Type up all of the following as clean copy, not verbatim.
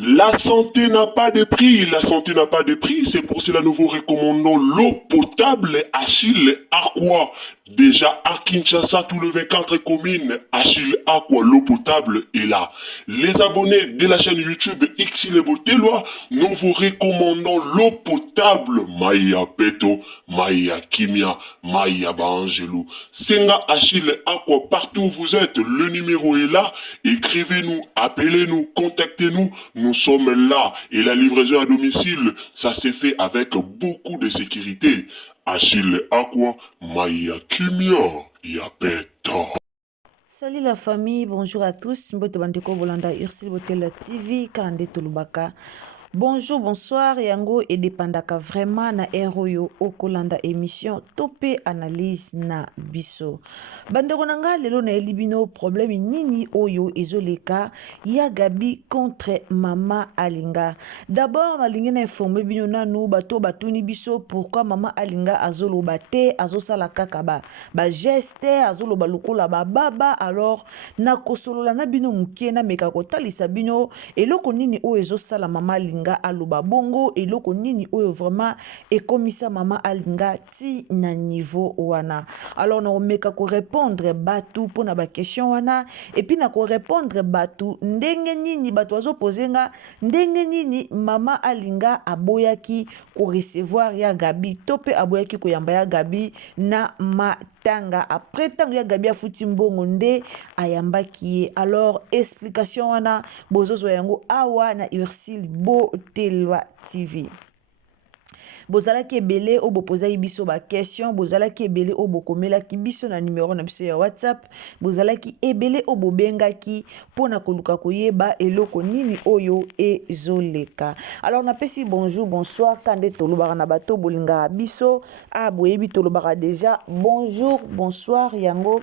La santé n'a pas de prix, la santé n'a pas de prix, c'est pour cela que nous vous recommandons l'eau potable Achille Aqua. Déjà à Kinshasa, tous les 24 communes, Achille Aqua, l'eau potable est là. Les abonnés de la chaîne YouTube Xile Botelwa, nous vous recommandons l'eau potable Maya Peto, Maya Kimia, Maya Bangelou. Senga Achille Aqua, partout où vous êtes, le numéro est là. Écrivez-nous, appelez-nous, contactez-nous. Nous sommes là et la livraison à domicile, ça s'est fait avec beaucoup de sécurité. Achille Aqua, Maya Kimia, Yapeto. Salut la famille, bonjour à tous. Mbote bandeko bolanda Ursule Botela TV, Kande Tolubaka. Bonjour, bonsoir, yango et dépendaka vraiment na eroyo okolanda émission topé analyse na biso. Bandeko nanga lelo na elibino problème nini oyo ezoleka ya Gabi contre Mama Alinga. D'abord na lingi na informer bino nanu bato batuni biso pourquoi Mama Alinga azoloba te azosala kaka ba geste azoloba lokola ba baba alors na kosolola na bino mukie na meka kotalisa bino eloko nini oyo ezosala Mama Alinga aloba bongo eloko nini oyo vraiment ekomisa Mama Alinga ti na niveau wana. Alors na omeka ko répondre batu pona ba question wana et puis na ko répondre batu ndenge nini batu azo posenga ndenge nini Mama Alinga aboyaki ko recevoir ya Gabi tope aboyaki ko yamba ya Gabi na matanga après tango ya Gabi afuti mbongo nde ayambaki ye. Alors explication wana bozozo yango awa na Ursule Botelwa TV. Bozala ki ebele o bopoza biso ba question, bozala ki ebele o bokomela ki biso na numéro na biso ya WhatsApp, bozala ki ebele o bobenga ki pona koluka koyeba eloko nini oyo ezoleka. Alors na pesi bonjour, bonsoir kande tolobaka na bato bolinga biso, boyebi tolobaka déjà bonjour, bonsoir yango.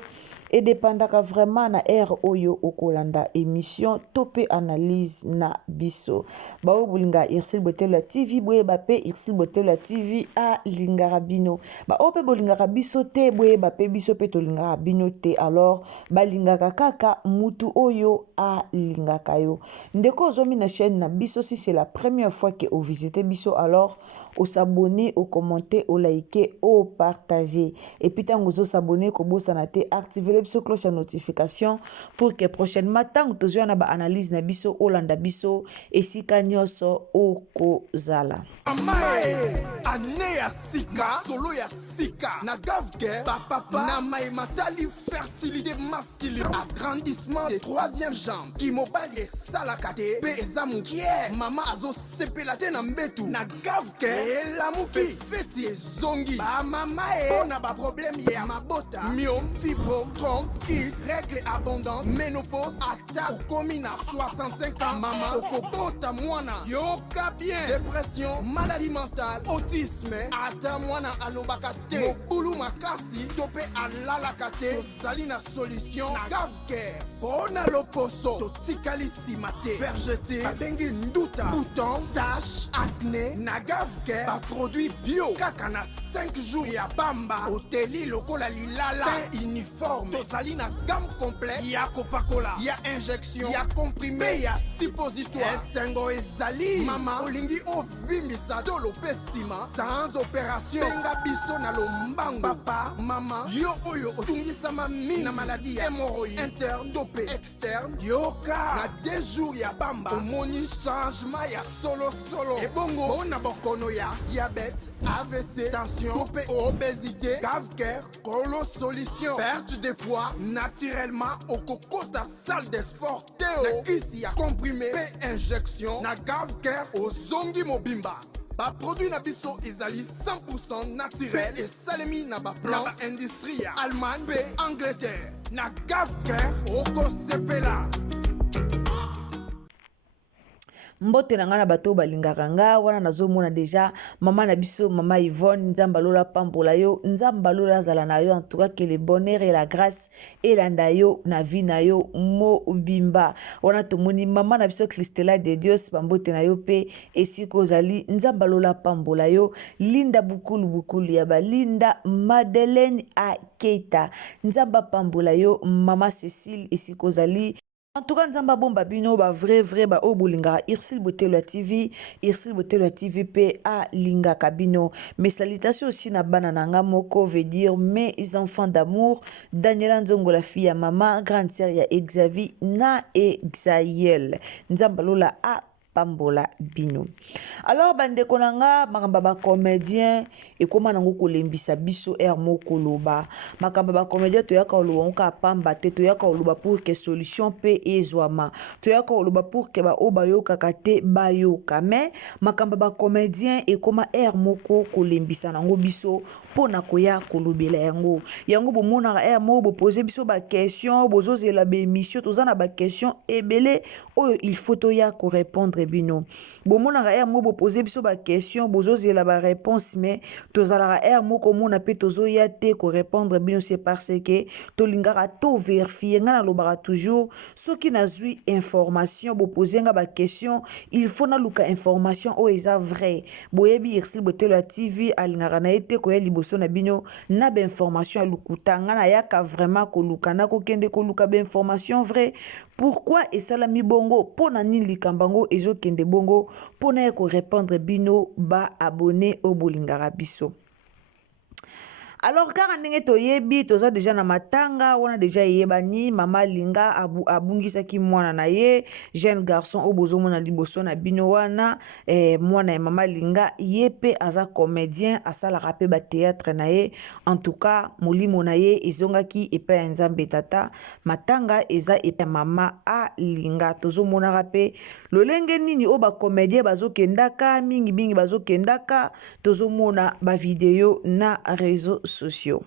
Et dépendaka vraiment na air oyo okolanda émission topé analyse na biso. Bao bolinga Ursule Botela TV boye bape Ursule Botela TV a lingara bino. Ba ope bolingaka biso te boye bape biso pe to lingara bino te. Alors balingaka kaka mutu oyo a lingaka yo. Ndeko zomi na chaîne na biso si c'est la première fois que vous visitez biso alors au s'abonner, au commenter, au liker, au partager. Et puis tant vous s'abonner, ko bosa na te activer biso cloche de notification pour que prochainement tant que tu na ba analyse na biso olanda biso esika nyoso okozala. Ane ya sika solo ya sika na gavke papa na mai matali fertilité masculine agrandissement des troisième jambe qui mobile et salakate pe ezamukie mama azo sepelate na mbetu na gavke la muki feti zongi ba mama na ba problème ya mabota myome fibrome trompe kiss règle abondante ménopause ata okomi na 65 ans mama okobota mwana yoka bien dépression maladie mentale autisme ata mwana alobaka te mobulu makasi tope alalaka te tozali na solution na gavke mpona loposo totikali nsima te vergete babengi nduta bouton tache acné na gavke baproduit bio kaka na 5 jours ya bamba oteli lokola lilala teint uniforme tozali na gamme complète ya Coca-Cola, ya injection, ya comprimé, ya suppositoire. Esengo ezali mama olingi ovimbisa tolo pe sima sans opération. Benga biso na lombango. Papa, mama, yo oyo otungisama mingi na maladie ya hémorroïde interne to pe externe. Yoka na 2 jours ya bamba omoni changement ya solo ebongo bona bokono ya diabète, AVC, tension to pe obésité, Gavker, Colo Solution, perte de poids naturellement au kokota salle de sport Théo. Ici ya comprimé pe injection na Gavker ozongi mobimba. Ba produit na biso ezali 100% naturel et salemi na ba plan industrie ya Allemagne pe Angleterre. Na Gavker oko sepela. Mbote na nga na bato balingaka nga wana nazomona deja mama na biso mama Yvonne nzamba lola pambola yo nzamba lola zala na yo en tout cas que le bonheur et la grâce elanda yo na vie na yo mo bimba wana tomoni mama na biso Christella de Dios pambote na yo pe esiko zali nzamba lola pambola yo Linda bukulu ya balinda Madeleine Aketa nzamba pambola yo mama Cécile esiko zali. En tout cas, nzamba bomba bino ba vrai ba obulinga Ursil Botelo TV pe a linga kabino. Mes salutations aussi na bana nanga moko veut dire mes enfants d'amour. Daniela Nzongo la fille à maman, grande sœur ya Xavier na Exaïel. Nzamba lola a pambola bino. Alors bande konanga makamba ba comédien et comment nango kolembisa biso moko loba makamba ba comédien to yaka oloba nka pamba te to yaka oloba pour que solution pe ezwama to yaka oloba pour que ba obayoka kate bayoka mais makamba ba comédien et comment moko kolembisa nango biso pona koya kolobela yango bomona mo bo poser biso ba question bozozela ba émission tozana ba question ebele oyo il faut to ya ko répondre bino bomona mo bo poser biso ba question bozozela ba réponse mais tozala mo komona pe tozoya te ko répondre bino c'est parce que tolingara to vérifier ngana lobara toujours soki nazui information bo poser nga ba question il faut na luka information o eza vrai boyebi Ursil Botelo TV alingara na ete ko ya liboso na bino na ba information alukuta ngana yaka vraiment ko luka na ko kende ko luka ba information vrai pourquoi esalami bongo pona nini likambango ezokende bongo pona ko répondre bino ba abonné au bolingara biso. Alors car ndenge toyebi toza déjà na matanga wana déjà yebani mama linga abungisa ki mwana na ye jeune garçon obozo mona liboso na bino wana mwana ya mama linga yepe aza comédien asala rapé ba théâtre na ye en tout cas molimo na ye ezongaki epa ya nzambe tata matanga eza epa mama a linga tozo mona rapé lolenge nini o ba comédien bazokendaka mingi bazokendaka tozo mona ba vidéo na réseau sociaux.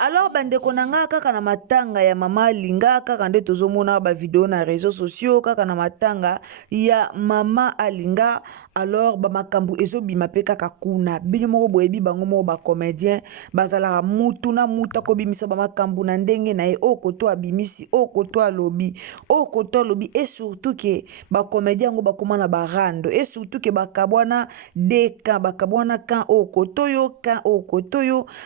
Alors bande konanga kaka na matanga ya mama linga kaka nde tozomona ba vidéo na réseaux sociaux kaka na matanga ya mama alinga alors ba makambu ezobima pe kaka kuna bino moko boyebi bango moko ba comédien bazala mutu na muta ko bimisa ba makambu na ndenge na e okoto abimisi okoto alobi et surtout que ba comédien ngo bakoma na barando et surtout que bakabwana deka bakabwana kan okotoyo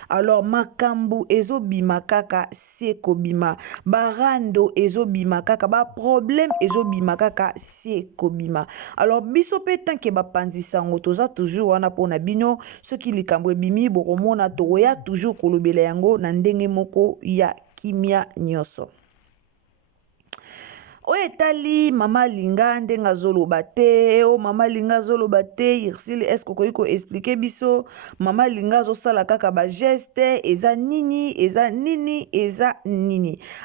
alors makambu ezobima kaka sekobima barando ezobima kaka ba problème ezobima kaka sekobima alors biso pe tanke ba panzisa ngo toza toujours wana pona bino soki likambo ebimi bokomona toya toujours kolobela yango na ndenge moko ya kimia nyoso. Oye tali mama linga ndenga zoloba te o mama linga zoloba te Ursil est-ce que koyiko expliquer biso mama linga zo sala kaka ba geste eza nini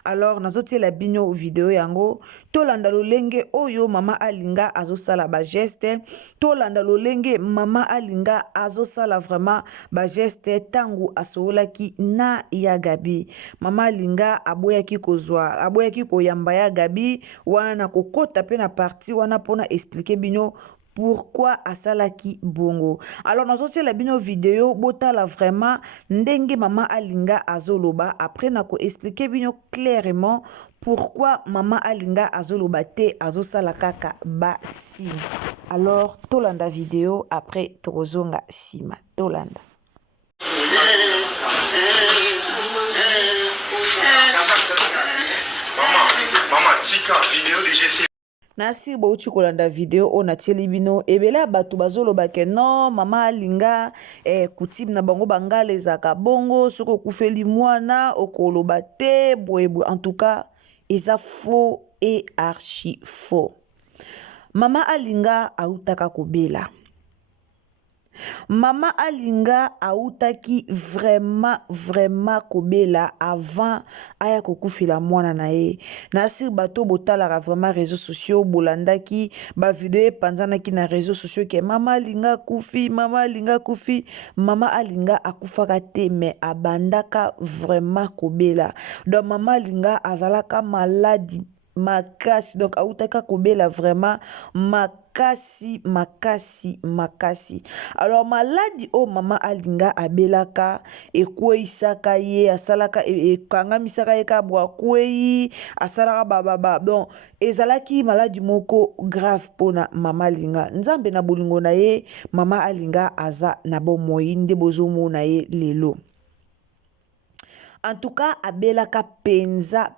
alors nazoti la bino vidéo yango tolanda lolenge oyo mama alinga azo sala ba geste tolanda lolenge mama alinga azo sala vraiment ba geste tangu asolaki na ya Gabi mama alinga aboyaki koyamba ya Gabi wana kokota pe na parti wana pona expliquer bino pourquoi asalaki bongo. Alors nazoti la bino vidéo botala vraiment ndenge mama alinga azoloba après nako expliquer bino clairement pourquoi mama alinga azoloba te azosala kaka ba sim. Alors tolanda vidéo après tozonga sima tolanda. Tika vidéo de GC. Nasi bauti kolanda video o natieli bino ebele bato bazoloba ke non mama alinga coutume na bango bangala ezaka bongo soko okufeli mwana okoloba te boyeboye. En tout cas eza faux et archi faux. Mama alinga autaka kobela. Mama alinga autaki vraiment kobela avant aya kokufila mwana na ye. Nasir bato botalaka vraiment réseaux sociaux bolandaki ba vidéo panzanaki na réseaux sociaux ke mama alinga kufi, mama alinga kufi. Mama alinga akufaka te mais abandaka vraiment kobela. Donc mama alinga azalaka maladi makasi, donc autaka kobela vraiment makasi. Alors maladi o mama alinga abelaka ekweisaka ye asalaka ekangamisaka ye ka bwa kwei asalaka bababa. Donc ezalaki maladi moko grave pona mama alinga. Nzambe na bolingo na ye mama alinga aza na bomoi nde bozomona ye lelo. En tout cas abelaka penza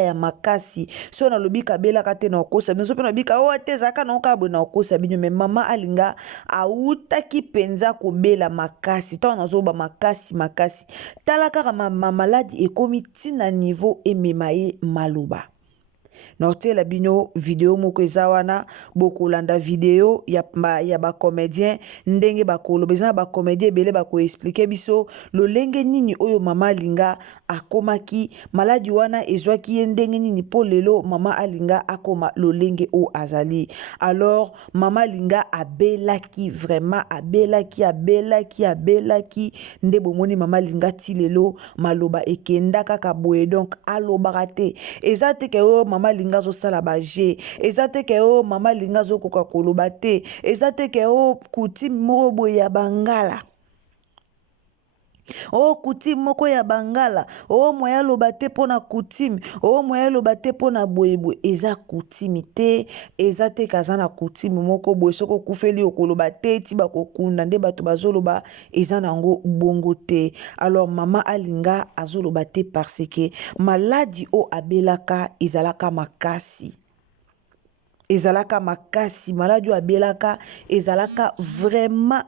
ya makasi. So na lobika abelaka te na okosa bino, so pe na bika o te zaka na okabo na okosa bino, mais mama alinga autaki penza kobela makasi. To na zoba makasi. Tala kaka maladi ekomi tina niveau emema ye maloba. Nortela bino video moko ezawana bokolanda video ya ba comédien ndenge bakolo bezana ba comédien bele bako expliquer biso lolenge nini oyo mama alinga akomaki maladi wana ezwaki ye ndenge nini po lelo mama alinga akoma lolenge o azali. Alors mama alinga abelaki vraiment abelaki nde bomoni mama alinga ti lelo maloba ekenda kaka boye. Donc alobaka te eza te ke o mama linga zo sala baje, eza te ke o mama linga zo koka koloba te, eza te ke o coutume moko boye ya bangala. O coutume moko ya bangala, o moya loba te pona coutume, o moya loba te pona boyeboye. Eza coutume te, eza te kazana coutume moko boye soko kufeli okoloba te ti bakokunda nde bato bazoloba eza nango bongo te. Alors mama alinga azoloba te parce que maladi o abelaka ezalaka makasi. Maladi abelaka ezalaka vraiment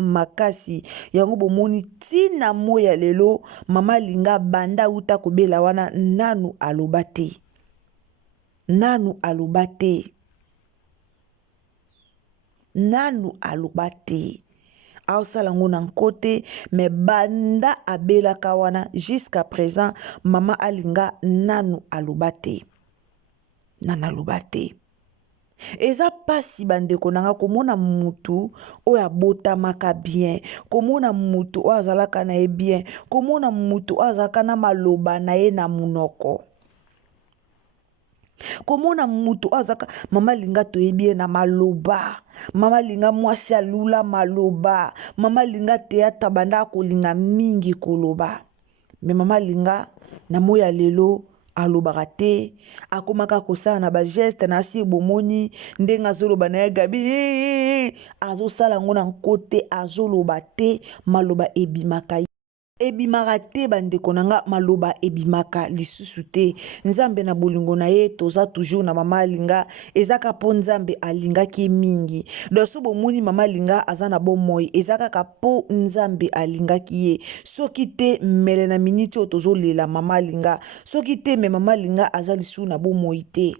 makasi. Yango bomoni tina moya lelo mama linga banda uta kobela wana nanu alobate. Au salango na kote me banda abelaka wana jusqu'à présent mama alinga nanu alobate. Eza pasi bandeko nanga komona mutu oyo abotamaka bien, komona mutu oyo azalaka na ye bien, komona mutu oyo azalaka na maloba na ye na munoko, komona mutu oyo azalaka mama linga toyebi ye na maloba, mama linga mwasi alula maloba, mama linga teata banda kolinga mingi koloba. Me mama linga na moya lelo alobaka te, akomaka kosala na ba geste na asi bomoni ndenga azoloba na ye gabi azosala ngo na kote azoloba te maloba ebimaka te bandeko nanga maloba ebimaka lisusu te. Nzambe na bolingo na ye toza toujours na mama alinga ezaka po nzambe alingaki mingi. Doso bomoni mama alinga aza na bomoi ezaka ka po nzambe alingaki ye. Soki te mele na miniti o tozolela mama alinga, soki te me mama alinga aza lisu na bomoi te.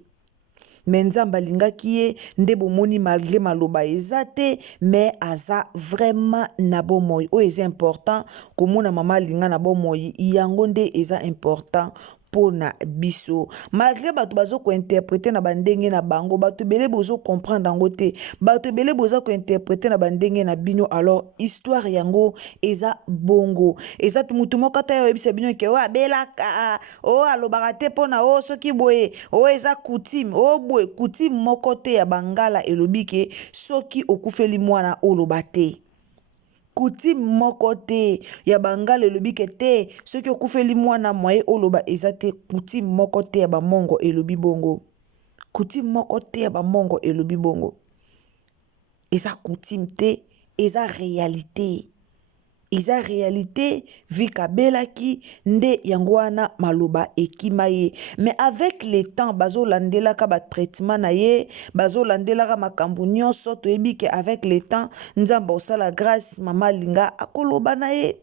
Mais nzamba lingaki ye nde bomoni malgré maloba eza te mais aza vraiment na bomoi. O eza important komona mama linga na bomoi yango nde eza important pona biso. Malgré bato bazo ko interpréter na bandenge na bango, bato bele bozo comprendre yango te, bato bele bozo ko interpréter na bandenge na bino. Alors histoire yango eza bongo, eza mutu moko ta yo ebisa bino ke wa belaka o alobaka te pona o soki boye o eza coutume o boye coutume moko te ya bangala elobi ke soki okufeli mwana oloba te. Coutume moko te ya bangala elobi ke te soki okufeli mwana mwaye oloba eza te. Coutume moko te ya bamongo elobi bongo. Coutume moko te ya bamongo elobi bongo. Eza coutume te, eza réalité. eza réalité vika belaki nde yango wana maloba ekima ye. Mais avec le temps bazolandelaka batraitement na ye, bazolandelaka makambo nyonso, toyebi ke avec le temps nzambe osala grâce mama alinga akoloba na ye,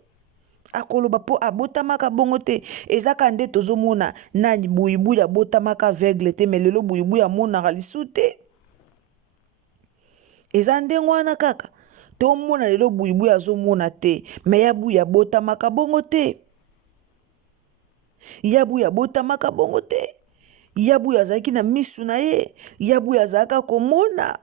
akoloba po abotamaka bongo te. Ezaka nde tozomona nani buyibuyi abotamaka aveugle te, mais lelo buyibuyi amonaka lisu te. Eza ndenge wana kaka tomona lelo buyibuyi azomona te, me ya buyi abotamaka bongo te, ya buyi abotamaka bongo te, ya buyi azalaki na misu na ye, ya buyi azalaka komona.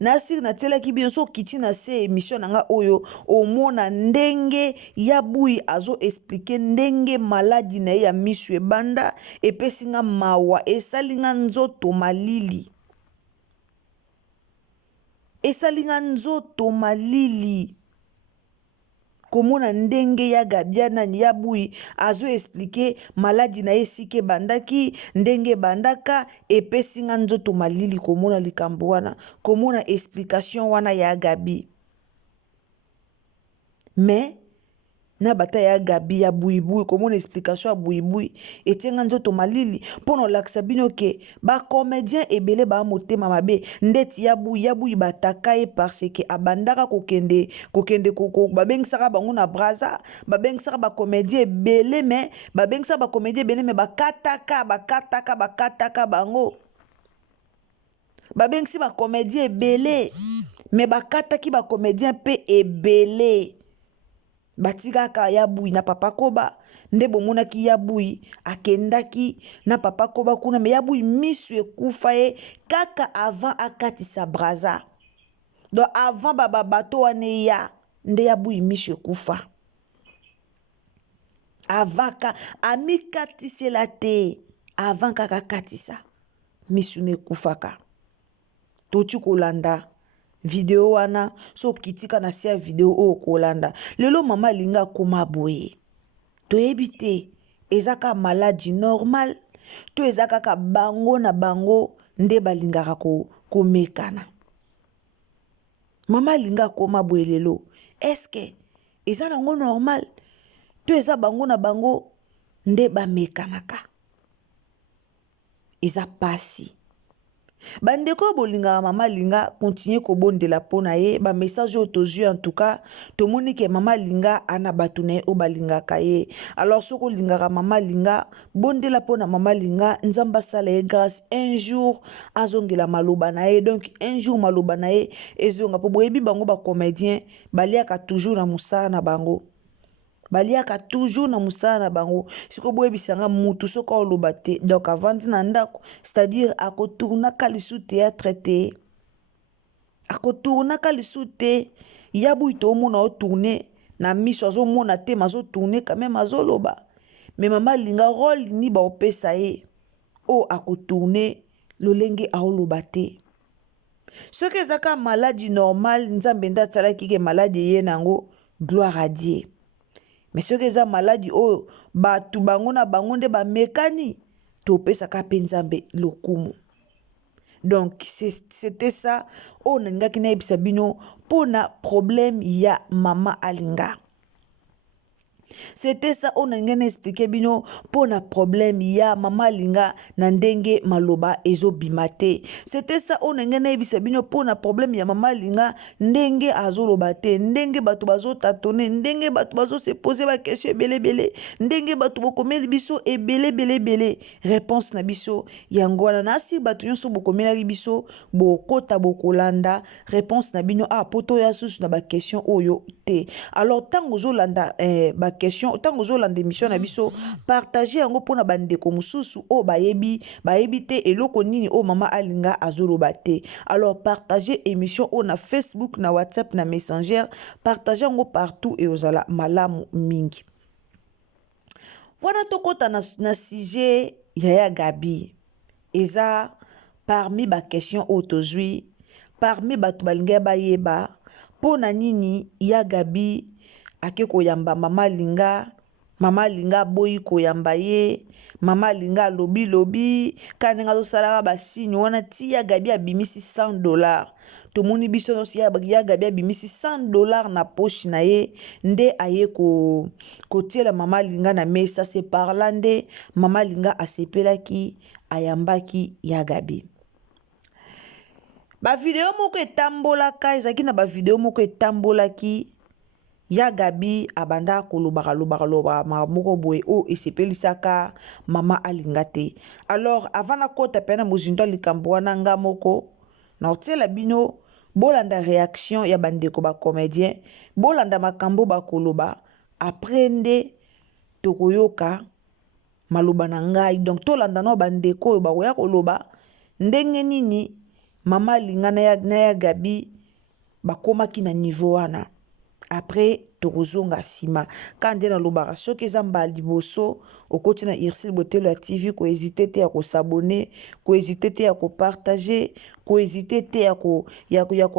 Nasiri natielaki bino so kiti na se émission nanga oyo omona ndenge ya buyi azo expliquer ndenge maladi na ye ya misu ebanda epesi nga mawa, esali nga nzoto malili, esali nga nzoto malili komona ndenge ya gabia nani ya buyi azo expliquer maladi na ye sike ebandaki, ndenge ebandaka epesi nga nzoto malili komona likambo wana, komona explication wana ya gabi. Mais na bata ya gabi ya buyibuyi komona explication ya buyibuyi etenga nzoto malili mpono lakisa bino ke bacomédien ebele ba motema mabe ndeti ya buyi bataka ye parce ke abandaka kokende babengisaka bango na braza, babengisaka bacomédien ebele, mais babengisaka bacomédien ebele mais bakataka bango, babengisi bacomédien ebele mais bakataki bacomédien pe ebele. Batikaka ya buyi na papa koba nde bomonaki ya buyi akendaki na papa koba kuna, me ya buyi misu ekufa ye kaka avant akatisa braza. Donc avant bato wane ya nde ya buyi misu ekufa, avant ka amikatisela te, avant kaka katisa misu nekufaka. Toti kolanda video wana so kitika na sia video o kolanda lelo mama alinga koma boye toyebi te ezaka maladie normal to ezaka ka bango na bango nde balingaka komekana. Mama alinga koma boye lelo eske eza nango normal to eza bango na bango nde bamekanaka, eza pasi. Bandeko bolingaka mama linga continue kobondela pona ye ba message o tozui en tout cas tomoni ke mama linga ana batu na ye o balingaka ye. Alors soko lingaka mama linga bondela pona mama linga nzamba sala ye grâce un jour azongela maloba na ye, donc un jour maloba na ye ezonga po boyebi bango ba comédien baliaka toujours na musala na bango, baliaka toujours na musala na bango siko boyebisanga mutu soka oloba te donc avandi na ndako, c'est-à-dire akotournaka lisu théâtre te, akotournaka lisu te. Ya buyi tomona otourne na miso azomona te mazotourne quand même azoloba, mais mama linga rôle ni ba opesa ye o akotourne lolenge aoloba te. Soki ezaka maladie normal nzambe nde asalaki ke maladie ye nango gloire à Dieu. Mais soki eza maladie oyo batu bango na bango nde bamekani topesaka mpe nzambe lokumu. Donc c'était ça oyo nalingaki nayebisa bino mpona problème ya mama alinga. C'était ça on a expliqué bino pona problème ya mama alinga na ndenge maloba ezobima te. C'était ça on a ebisa bino pona problème ya mama alinga ndenge azoloba te, ndenge bato bazotatone, ndenge bato bazo se poser ba question ebele, ndenge bato bokomeli biso ebele. Réponse na biso yango wana nasi bato nyonso bokomeli biso bokota bokolanda réponse na bino poto ya susu na ba question oyo te. Alors tango zolanda ba question tango zolanda émission na biso partager yango pona bandeko mususu o bayebi te eloko nini o mama alinga azoloba te. Alors partager émission o na Facebook, na WhatsApp, na Messenger, partager yango partout et ozala malamu mingi. Wana tokota na sujet ya Gabi eza parmi ba question o tozui parmi bato balinga bayeba pona nini ya Gabi ake koyamba mama linga mama linga boyi koyamba ye, mama linga lobi kanenga zosalaka basini wana ti ya Gabi abimisi $100 tomoni biso nyonso ya Gabi abimisi $100 na poche na ye nde aye kotiela mama linga na mesa. Se parla nde mama linga asepelaki ayambaki ya Gabi. Ba video moko etambolaka ezaki na ba video moko etambolaki ya Gabi abanda kolobaka moko boye o esepelisaka mama alinga te. Alors avant na kota pena mozindo likambo wana nga moko na otela bino bolanda réaction ya bandeko ba comédien, bolanda makambo ba koloba aprende tokoyoka maloba na ngai. Donc tolanda no bandeko oyo bakoya koloba ndenge nini mama alinga na ya Gabi bakomaki na niveau wana. Après tokozonga sima kande na lobaka soki eza mbala liboso okoti na Ursule Botelo ya TV ko hésiter te ya ko s'abonner, ko hésiter te ya ko partager, ko hésiter te ya ko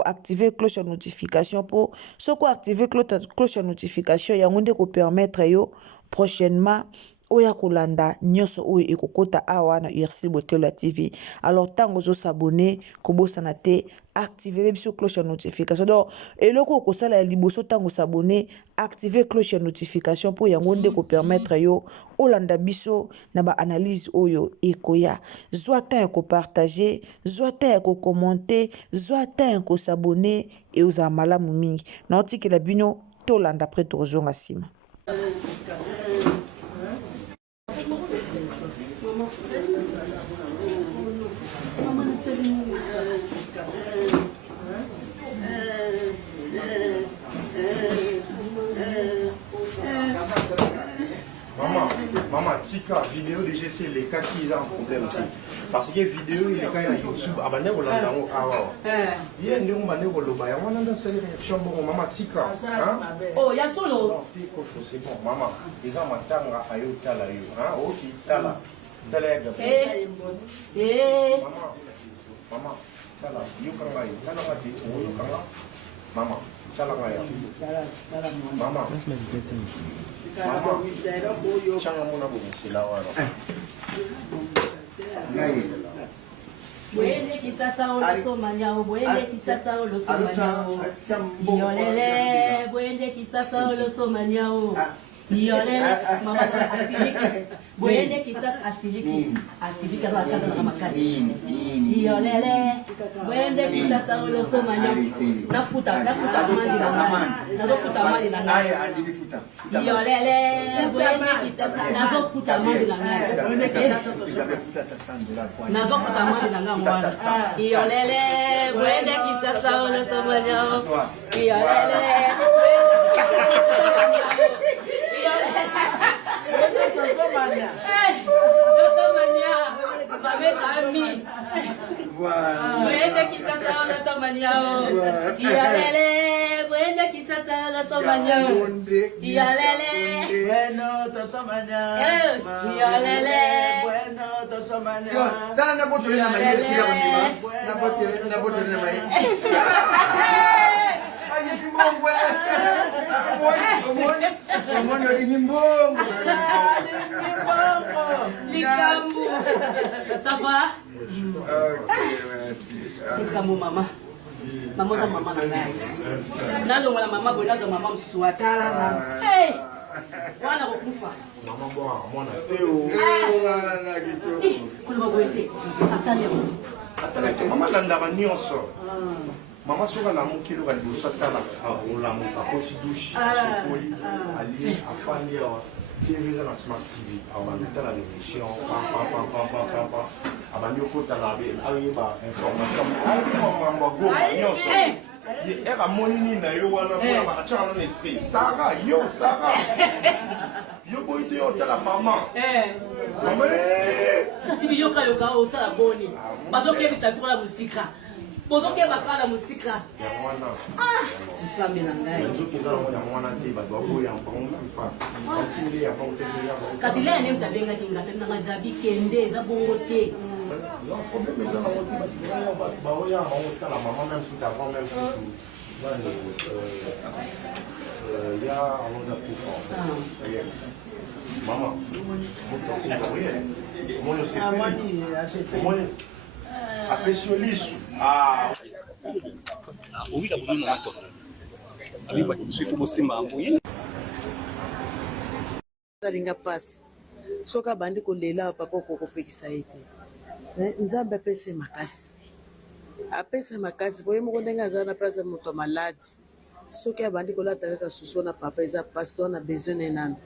activer cloche de notification pour soko activer cloche de notification ya ngonde ko permettre yo prochainement oya kolanda nyonso oyo ekokota awa na Ursule Botelo ya TV. Alors tango zo s'abonner kobosana te activer biso cloche de notification. Donc eloko kosala ya liboso tango s'abonner activer cloche de notification pour yango nde ko permettre yo olanda biso na ba analyse oyo ekoya. Zwa ta ko partager, zwa ta ko commenter, zwa ta ko s'abonner et oza malamu mingi. Na otikela bino tolanda après tozonga sima. Maman, tika vidéo de GC les cas qui ont un problème parce que vidéo il est quand même YouTube abonné au landango awa hier nous mané au loba ya wana dans cette réaction bon maman tika oh ya solo c'est bon maman ils ont matanga ayo tala yo OK tala maman tala yo kanga yo tala ngati yo kanga maman tala ngaya maman changa muna bumusila waro Buende kisasa oloso manyao, buende kisasa oloso manyao. Yolele, buende kisasa oloso manyao. Yolele, mama asiliki. Buende kisasa asiliki. Asiliki za kata na makasi. Yolele, buende kisasa oloso manyao. Nafuta mali na mama. Nafuta mali na ngai. Yolele, buende kisasa nafuta mali na ngai. Nafuta mali na ngai. Yolele, buende kisasa oloso manyao. Yolele. Buende kitata la tomanyao. Iyalele, buende kitata la tomanyao. Iyalele, bueno tosomanyao. Iyalele, bueno tosomanyao. Tala na boto na mai na boto na mai aye kimbongo omono kimbongo likambu. Ça va? merci Likambu mama. Mama za mama na ngai. Nalo mwana mama bonazo mama msuatala na. Hey! Wana kukufa. mama bwa mwana teo wana kitoko Kulwa kwete. Atale. atala mama landa ba nyonso mama soka na mokilo ka liboso tala ola mokakoti douche sokoli ali afandi awa TV na Smart TV abandi tala l'émission pa abandi okota na be ayeba information mambo go nyonso ye era monini na yo wana pour ba chana na stress Sara yo Sara yo boite yo tala mama mama Kasi biyoka yoka osala boni. Bazoke bisatu la musika. Bozoke bakala musika. ya mwana Nsambe na ngai. nzoki za ya mwana te ba do ya mpango pa atindi ya mpango te ya Kasi le ne mtabenga kingata na Gabi kende za bongo te. non problème eza na motiba ba oya ba otala mama même tout avant même tout il y a on a tout Maman, alinga pasi soki abandi kolela papa okokopekisa ye te nzambe apesa makasi boye moko ndenge aza na place ya moto ya maladi soki abandi kolata kaka susu na papa eza pasi to na besoin na ye nano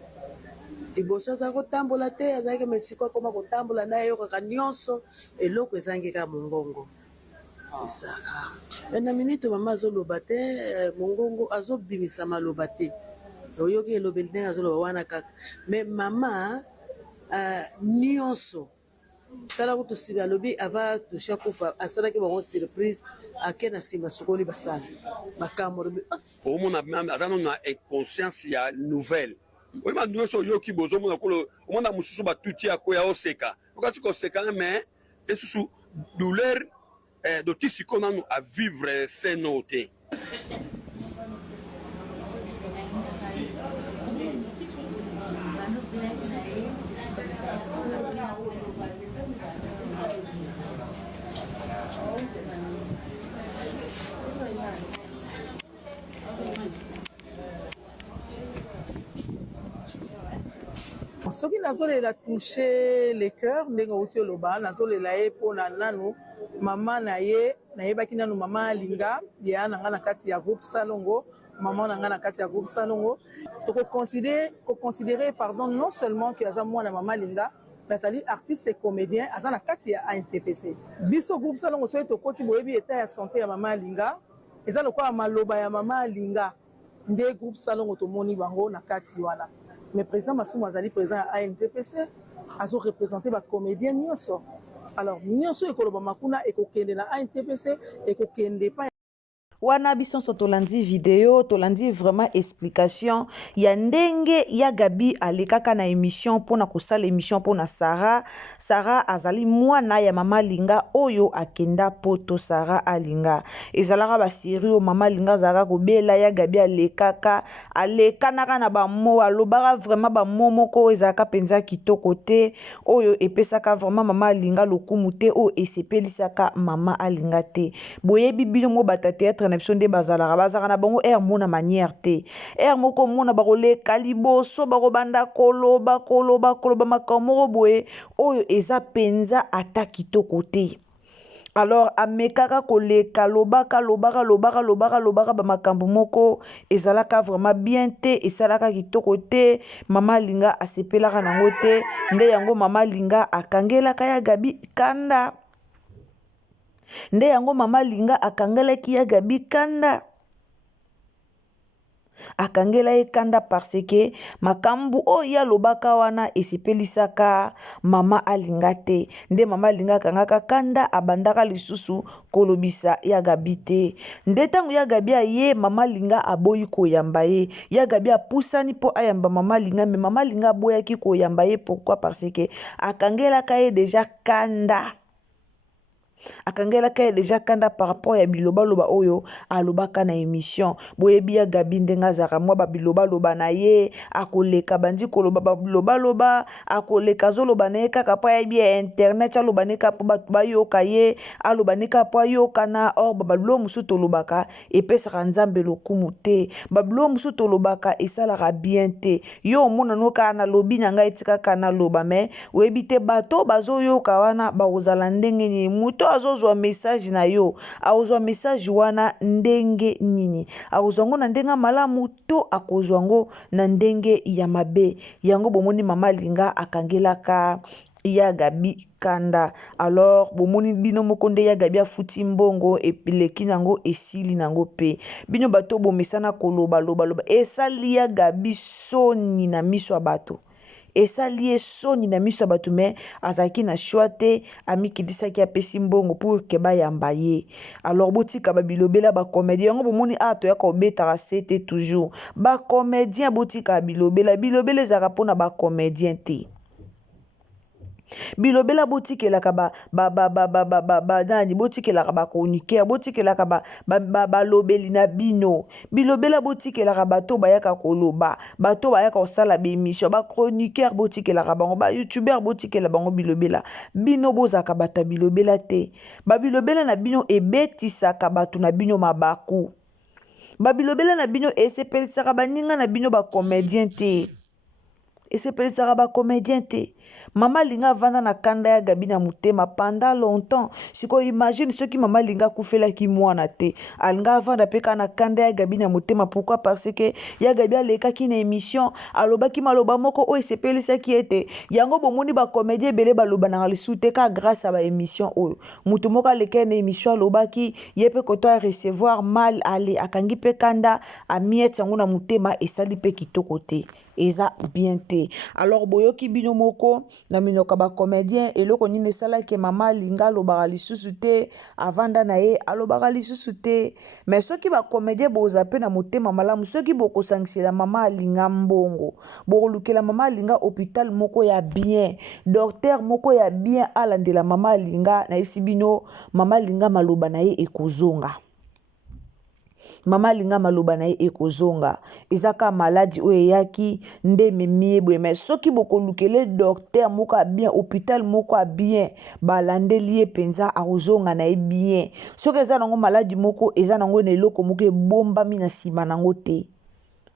liboso aza kotambola te azalaki mesiko akoma kotambola na yeyokaka nyonso eloko ezangi kaka mongongo c'est ça na minute mama azoloba te mongongo azobimisa maloba te oyoki elobeli ndenge azoloba wana kaka me mama nyonso tala kutu sibi alobi ava tusha kufa asalaki bango surprise ake na nsima sokoli basala makambo lobi omona aza nano na conscience ya nouvelle oyeba nyonso oyoki bozomona kolo omona mosusu batuti akoya oseka okasi koseka me esusu douleur doti siko nano a vivre seno te soki nazolela touche le cœur ndenge outi oloba nazolela ye mpona nanu mama na ye nayebaki nanu mama alinga ya na nga na kati ya groupe salongo mama na nga na kati ya groupe salongo tokoconsidere pardon non seulement que aza mwana mama alinga mais azali artiste et comédien aza na kati ya ANTPC biso groupe salongo soki tokoti boyebi état ya santé ya mama alinga eza lokola maloba ya mama alinga nde groupe salongo tomoni bango na kati wana mais président Masumu azali président à ANTPC azo représenter ba comédien nyonso alors nyonso ekoloba makuna ekokende na ANTPC ekokende pa wana biso nyonso tolandi video tolandi vraiment explication ya ndenge ya Gabi alekaka na émission mpona kosala émission mpona Sarah azali mwana ya mama Linga oyo akenda poto Sarah alinga ezalaka basiri o mama Linga azalaka kobela ya Gabi alekanaka na bamo alobaka vraiment bamo moko ezalaka penza kitoko te oyo epesaka vraiment mama Linga lokumu te oyo esepelisaka mama alinga te boyebi bino mo bata théâtre na biso nde bazalaka na bango air mona manière te air moko mona bakoleka liboso bakobanda koloba makambo moko boye oyo eza penza ata kitoko te alors amekaka koleka lobaka bamakambo moko ezalaka vraiment bien te esalaka kitoko te mama Linga asepelaka nango te nde yango mama Linga akangelaka ya Gabi kanda nde yango mama Linga akangelaki ya Gabi kanda akangela ye kanda parce que makambu oyo alobaka wana esipelisaka mama alinga te nde mama alinga akangaka kanda abandaka lisusu kolobisa ya Gabi te nde tango ya Gabi aye mama alinga aboyi koyamba ye ya Gabi apusani po ayamba mama alinga mais mama alinga aboyaki koyamba ye pourquoi parce que akangelaka ye déjà kanda akangelaka ye déjà kanda par rapport ya bilobaloba oyo alobaka na émission boyebi ya Gabi ndenga azaka mwa babilobaloba na ye akoleka bandi koloba bilobaloba akoleka zoloba na ye kaka po yebi ya internet aloba ne kaka po bato bayoka ye aloba ne kaka po ayokana or babilo mosusu tolobaka epesaka nzambe lokumu te babilo mosusu tolobaka esalaka bien te yo omona no kaka na lobi na ngai etikaka na loba mais oyebi te bato bazoyoka wana bakozala ndenge nini muto azozwa message na yo akozwa message wana ndenge nini akozwa ngo na ndenge malamu to akozwa ngo na ndenge ya mabe yango bomoni mama Linga akangelaka ya Gabi kanda alors bomoni bino moko nde ya Gabi afuti mbongo epileki nango esili nango pe bino bato bomesana koloba loba esali ya Gabi soni na miso ya bato esali ye soni na miso ya bato me azalaki na choix te amikidisaki apesi mbongo pour ke bayamba ye alors botika babilobela bacomédien yango bomoni toyaka kobetaka se te toujours bacomédien botika bilobela ezalaka mpona bacomédien te bilobela botikelaka nani botikelaka bachroniqueur botikelaka balobeli na bino bilobela botikelaka bato bayaka koloba bato bayaka kosala bémission bachroniqueur botikelaka bango bayoutubeur botikela bango bilobela bino bozaka bato ya bilobela te babilobela na bino ebetisaka bato na bino mabaku babilobela na bino esepelisaka baninga na bino bacomédien te esepelisaka bacomédien te mama linga avanda na kanda ya gabi na motema pendant longtemps sikoyo imagine soki mama linga akufelaki mwana te alinga avanda mpe kaka na kanda ya gabi na motema pourquoi parce que ya gabi alekaki na émission alobaki maloba moko oyo esepelisaki ete yango bomoni bacomédien ebele balobanaka lisusu te ka grâce a baémission oyo motu moko alekaki na émission alobaki ye mpe koto a recevoir mal ale akangi mpe kanda amiete yango na motema esali mpe kitoko te eza bien te alors boyoki bino moko na minoka bacomédien eloko nini esalaki mama alinga alobaka lisusu te avanda na ye alobaka lisusu te mais soki bacomédien boza mpe na motema malamu soki bokosangisela mama alinga mbongo bokolukela mama alinga hôpital moko ya bien docteur moko ya bien alandela mama alinga nayebisi bino mama alinga maloba na ye ekozonga mama alinga maloba na ye ekozonga ezaka maladi oyo eyaki nde memie boye mais soki bokolukele docteur moko ya bien hôpital moko ya bien balandeli ye mpenza akozonga na ye bien soki eza nango maladi moko eza nango na eloko moko ebombami na nsima nango te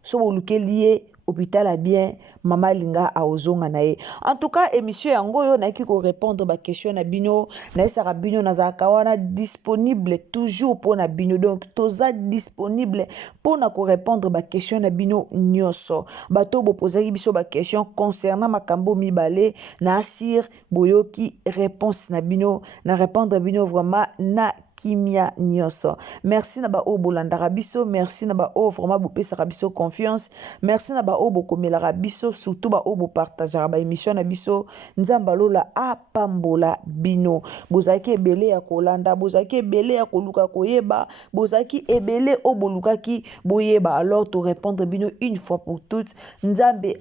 so bolukeli ye hôpital a bien mama linga aozonga na ye en tout cas émission yango yo naiki ko répondre ba question na bino na esaka bino nazaka wana disponible toujours pour na bino donc toza disponible pour na ko répondre ba question na bino nyonso bato bo posaki biso ba question concernant makambo mibale na asir boyoki réponse na bino na répondre bino vraiment na kimia nyonso merci na ba o bolandaka biso merci na ba o vraiment bopesaka biso confiance merci na ba o bokomelaka biso surtout ba o bopartageaka ba émission na biso nzamba lola apambola bino bozalaki ebele ya kolanda bozalaki ebele ya koluka koyeba bozalaki ebele o bolukaki boyeba alors to répondre bino une fois pour toutes nzambe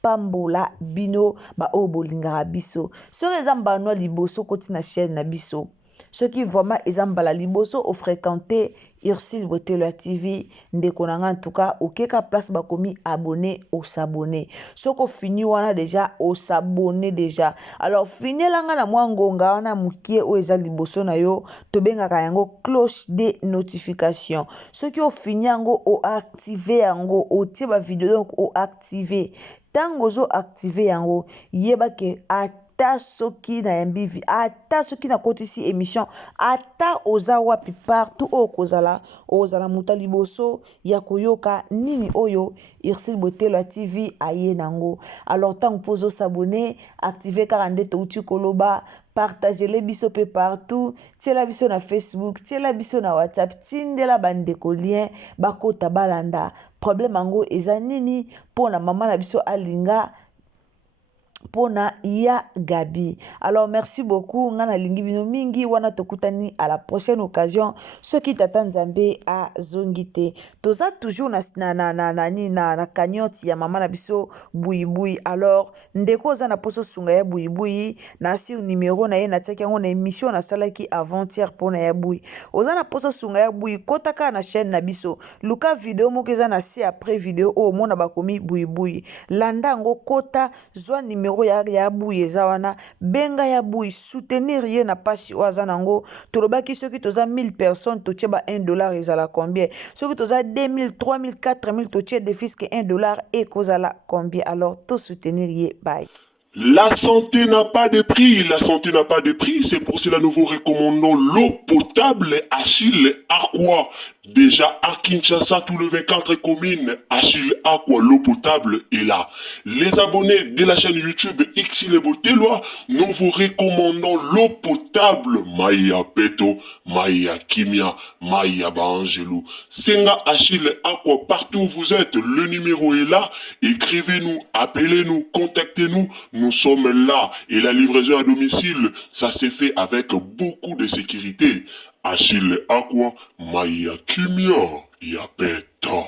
pambola bino ba o bolingaka biso soki eza mbano liboso koti na chaîne na biso ceux qui vraiment ezambala liboso au fréquenter Ursule Botelo TV ndeko nanga en tout cas okeka place bakomi abonné au s'abonner soko fini wana déjà au s'abonner déjà alors fini langa na mwangonga wana mukie o eza liboso na yo tobengaka yango cloche de notification ceux qui o fini yango o activer yango o tie ba vidéo donc o activer tango zo activer yango yeba ke ata soki na yambivi ata soki na kotisi émission ata oza wapi partout okozala muta liboso ya koyoka nini oyo Ursule Botelo TV aye nango alors tango pozo s'abonner activer kaka nde touti koloba partager les biso pe partout tiela biso na Facebook tiela biso na WhatsApp tindela bandeko lien bakota balanda problème ango eza nini pona mama na biso alinga pona ya Gabi. Alors merci beaucoup ngana lingi bino mingi wana tokutani à la prochaine occasion ce qui t'attend Nzambe a zongite toza toujours na kanyoti ya mama na biso buibui alors ndeko za na poso sunga ya buibui na sur numéro na ye na tiaki yango na émission na salaki avant-hier pona ya bui oza na poso sunga ya bui kotaka na chaîne na biso luka vidéo moko eza na si après vidéo o mona bakomi buibui landa ngo kota zwa numéro ya bui eza wana benga ya bui soutenir ye na page oaza nango tolobaki soki toza 1000 personnes totie ba $1 ezala combien soki toza 2000 3000 4000 totie de fisque $1 ekozala combien alors to soutenir ye bye. La santé n'a pas de prix, la santé n'a pas de prix, c'est pour cela nous vous recommandons l'eau potable Achille Aqua. Déjà à Kinshasa, tout le 24 communes, Achille Aqua, l'eau potable est là. Les abonnés de la chaîne YouTube Ursule Botelo, nous vous recommandons l'eau potable Maya Peto, Maya Kimia, Maya Bangelou. Senga Achille Aqua, partout où vous êtes, le numéro est là. Écrivez-nous, appelez-nous, contactez-nous. Nous sommes là et la livraison à domicile, ça s'est fait avec beaucoup de sécurité. Achille Aqua, Maya Kimia, Yapeto.